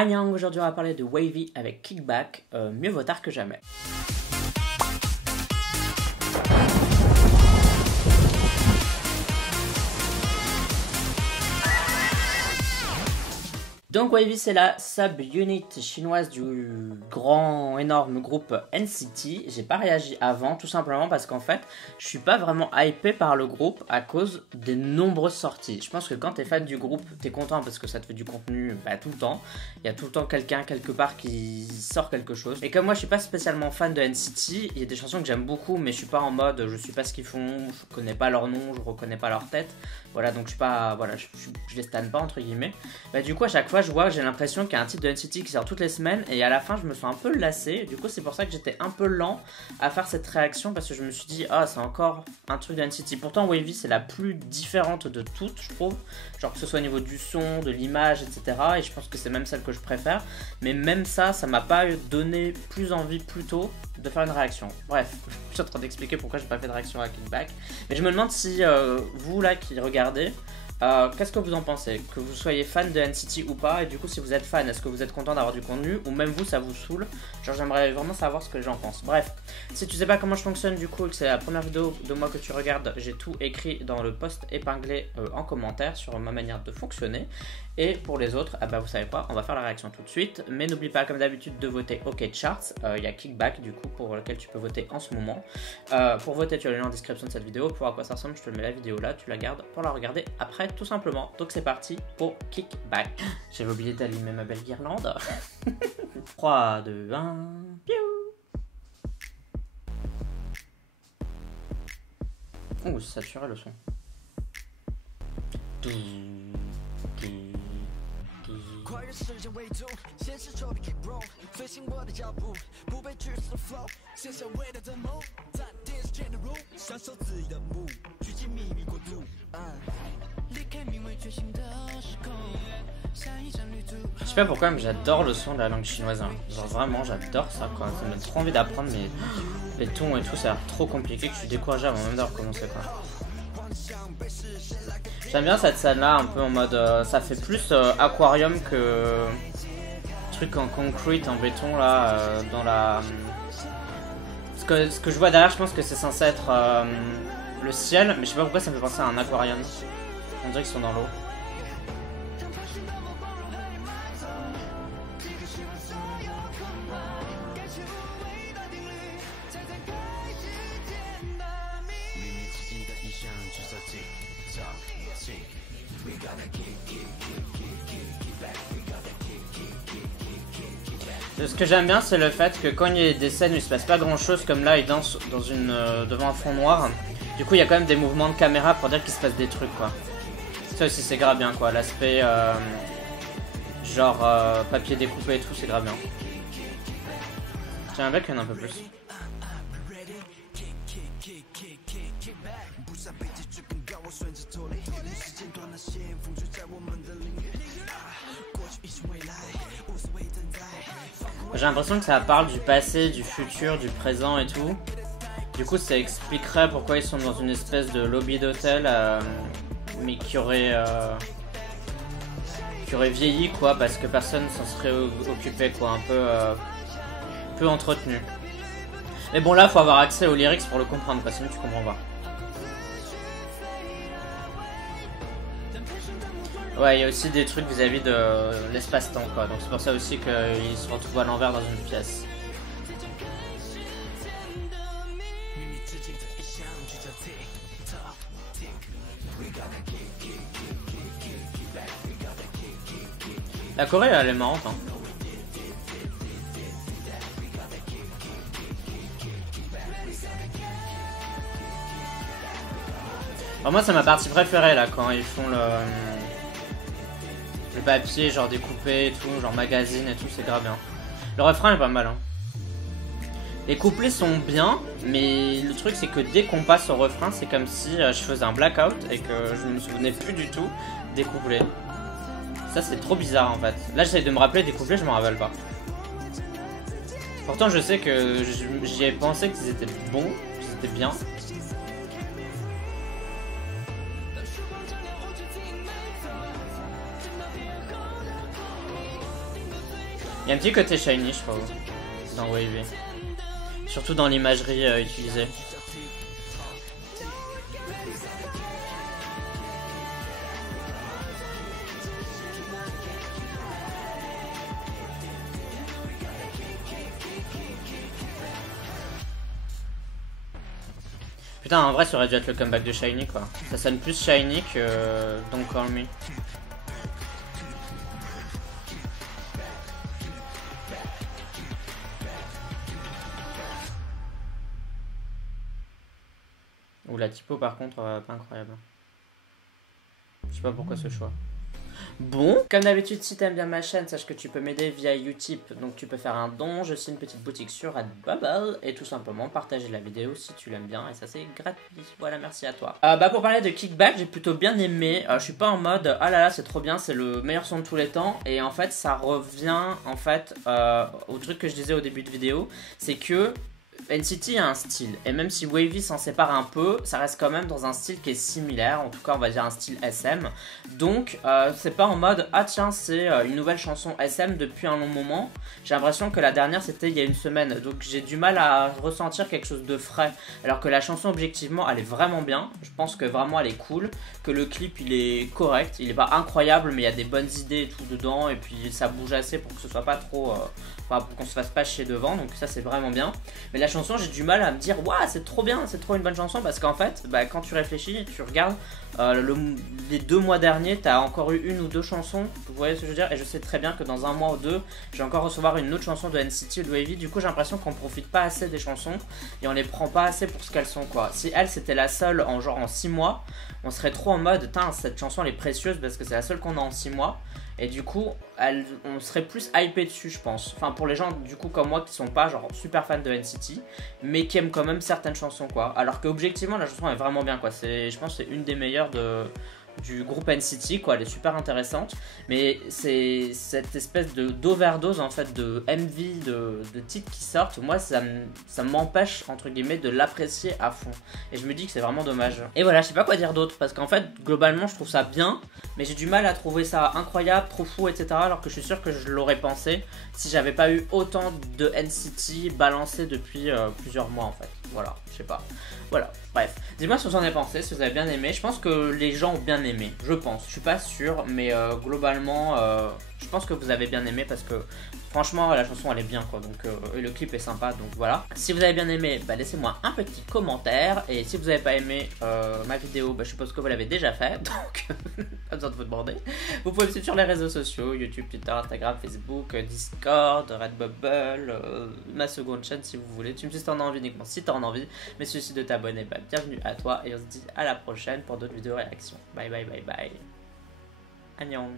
Annyeong, aujourd'hui on va parler de Wavy avec Kickback, mieux vaut tard que jamais. Donc Wavy c'est la sub-unit chinoise du grand énorme groupe NCT. J'ai pas réagi avant tout simplement parce qu'en fait je suis pas vraiment hypé par le groupe à cause des nombreuses sorties. Je pense que quand t'es fan du groupe t'es content parce que ça te fait du contenu tout le temps. Il y a tout le temps quelqu'un quelque part qui sort quelque chose. Et comme moi je suis pas spécialement fan de NCT, il y a des chansons que j'aime beaucoup mais je suis pas en mode je sais pas ce qu'ils font, je connais pas leur nom, je reconnais pas leur tête. Voilà donc je suis pas, voilà, je les stanne pas entre guillemets. Du coup à chaque fois je vois, j'ai l'impression qu'il y a un titre de NCT qui sort toutes les semaines et à la fin je me sens un peu lassé. Du coup c'est pour ça que j'étais un peu lent à faire cette réaction parce que je me suis dit ah c'est encore un truc de NCT. Pourtant Wavy c'est la plus différente de toutes je trouve, genre que ce soit au niveau du son, de l'image etc. Et je pense que c'est même celle que je préfère. Mais même ça m'a pas donné plus envie plus tôt de faire une réaction. Bref, je suis en train d'expliquer pourquoi j'ai pas fait de réaction à Kickback. Mais je me demande si vous là qui regardez, qu'est-ce que vous en pensez? Que vous soyez fan de NCT ou pas, et du coup si vous êtes fan, est-ce que vous êtes content d'avoir du contenu, ou même vous ça vous saoule? Genre j'aimerais vraiment savoir ce que les gens pensent. Bref, si tu sais pas comment je fonctionne du coup et que c'est la première vidéo de moi que tu regardes, j'ai tout écrit dans le post épinglé en commentaire sur ma manière de fonctionner. Et pour les autres, vous savez quoi, on va faire la réaction tout de suite. Mais n'oublie pas comme d'habitude de voter OK Charts. Il y a Kickback du coup pour lequel tu peux voter en ce moment. Pour voter tu as le lien en description de cette vidéo. Pour voir à quoi ça ressemble, je te mets la vidéo là, tu la gardes pour la regarder après tout simplement. Donc c'est parti pour Kickback. J'avais oublié d'allumer ma belle guirlande. 3, 2, 1, piou. Oh c'est saturé le son. Je sais pas pourquoi mais j'adore le son de la langue chinoise hein. Genre vraiment j'adore ça quoi, ça me donne trop envie d'apprendre mais les tons et tout ça a l'air trop compliqué que je suis découragé avant même d'avoir commencé quoi. J'aime bien cette scène là un peu en mode ça fait plus aquarium que truc en concrete en béton là dans la ce que je vois derrière je pense que c'est censé être le ciel mais je sais pas pourquoi ça me fait penser à un aquarium. On dirait qu'ils sont dans l'eau. Ce que j'aime bien c'est le fait que quand il y a des scènes où il se passe pas grand chose comme là il danse dans devant un fond noir, du coup il y a quand même des mouvements de caméra pour dire qu'il se passe des trucs quoi. Ça aussi c'est grave bien quoi, l'aspect genre papier découpé et tout c'est grave bien. J'aimerais bien qu'il y en ait un peu plus. J'ai l'impression que ça parle du passé, du futur, du présent et tout. Du coup ça expliquerait pourquoi ils sont dans une espèce de lobby d'hôtel mais qui aurait vieilli quoi parce que personne s'en serait occupé quoi, un peu entretenu. Mais bon là faut avoir accès aux lyrics pour le comprendre quoi, sinon tu comprends pas. Ouais, il y a aussi des trucs vis-à-vis de l'espace-temps quoi, donc c'est pour ça aussi qu'ils se retrouvent à l'envers dans une pièce. La Corée elle est marrante hein. Alors moi c'est ma partie préférée là quand ils font le papier genre découpé et tout, genre magazine et tout, c'est grave bien. Le refrain est pas mal hein. Les couplets sont bien, mais le truc c'est que dès qu'on passe au refrain, c'est comme si je faisais un blackout et que je me souvenais plus du tout des couplets. Ça c'est trop bizarre en fait. Là j'essaie de me rappeler des couplets, je m'en rappelle pas. Pourtant je sais que j'y ai pensé qu'ils étaient bons, qu'ils étaient bien. Il y a un petit côté shiny, je trouve, dans Wavy. Surtout dans l'imagerie utilisée. Putain, en vrai, ça aurait dû être le comeback de Shiny, quoi. Ça sonne plus Shiny que Don't Call Me. Ou la typo, par contre, pas incroyable. Je sais pas pourquoi ce choix. Bon, comme d'habitude, si t'aimes bien ma chaîne, sache que tu peux m'aider via Utip, donc tu peux faire un don, je suis une petite boutique sur Redbubble, et tout simplement partager la vidéo si tu l'aimes bien, et ça c'est gratuit. Voilà, merci à toi. Pour parler de Kickback, j'ai plutôt bien aimé, je suis pas en mode ah là là c'est trop bien, c'est le meilleur son de tous les temps, et en fait ça revient en fait au truc que je disais au début de vidéo, c'est que NCT a un style, et même si Wavy s'en sépare un peu, ça reste quand même dans un style qui est similaire, en tout cas on va dire un style SM, donc c'est pas en mode ah tiens c'est une nouvelle chanson SM depuis un long moment, j'ai l'impression que la dernière c'était il y a une semaine, donc j'ai du mal à ressentir quelque chose de frais, alors que la chanson objectivement elle est vraiment bien, je pense que vraiment elle est cool, que le clip il est correct, il est pas incroyable mais il y a des bonnes idées et tout dedans, et puis ça bouge assez pour que ce soit pas trop... pour qu'on se fasse pas chier devant, donc ça c'est vraiment bien. Mais la chanson, j'ai du mal à me dire waouh c'est trop bien, c'est trop une bonne chanson, parce qu'en fait quand tu réfléchis, tu regardes les 2 mois derniers, t'as encore eu 1 ou 2 chansons, vous voyez ce que je veux dire, et je sais très bien que dans 1 mois ou 2 je vais encore recevoir une autre chanson de NCT ou de Wavy, du coup j'ai l'impression qu'on profite pas assez des chansons et on les prend pas assez pour ce qu'elles sont, quoi. Si elle c'était la seule en 6 mois, on serait trop en mode cette chanson elle est précieuse parce que c'est la seule qu'on a en 6 mois. Et du coup, on serait plus hypé dessus, je pense. Enfin, pour les gens, du coup, comme moi, qui sont pas genre super fans de NCT, mais qui aiment quand même certaines chansons, quoi. Alors qu'objectivement, la chanson est vraiment bien, quoi. Je pense que c'est une des meilleures du groupe NCT, quoi. Elle est super intéressante. Mais c'est cette espèce d'overdose, en fait, de MV, de titres qui sortent. Moi, ça m'empêche, entre guillemets, de l'apprécier à fond. Et je me dis que c'est vraiment dommage. Et voilà, je sais pas quoi dire d'autre, parce qu'en fait, globalement, je trouve ça bien, mais j'ai du mal à trouver ça incroyable, trop fou, etc. Alors que je suis sûr que je l'aurais pensé si j'avais pas eu autant de NCT balancé depuis plusieurs mois, en fait. Voilà, je sais pas. Voilà, bref. Dis-moi ce que vous en avez pensé, si vous avez bien aimé. Je pense que les gens ont bien aimé, je pense. Je suis pas sûr, mais globalement, je pense que vous avez bien aimé parce que franchement, la chanson elle est bien, quoi. Donc, et le clip est sympa, donc voilà. Si vous avez bien aimé, laissez-moi un petit commentaire. Et si vous n'avez pas aimé ma vidéo, je suppose que vous l'avez déjà fait, donc pas besoin de vous demander. Vous pouvez me suivre sur les réseaux sociaux, YouTube, Twitter, Instagram, Facebook, Discord, Redbubble, ma seconde chaîne si vous voulez. Tu me dis si t'en as envie, uniquement si t'en as envie. Mais si tu de t'abonner, bienvenue à toi. Et on se dit à la prochaine pour d'autres vidéos réactions. Bye bye bye bye. Annyeong.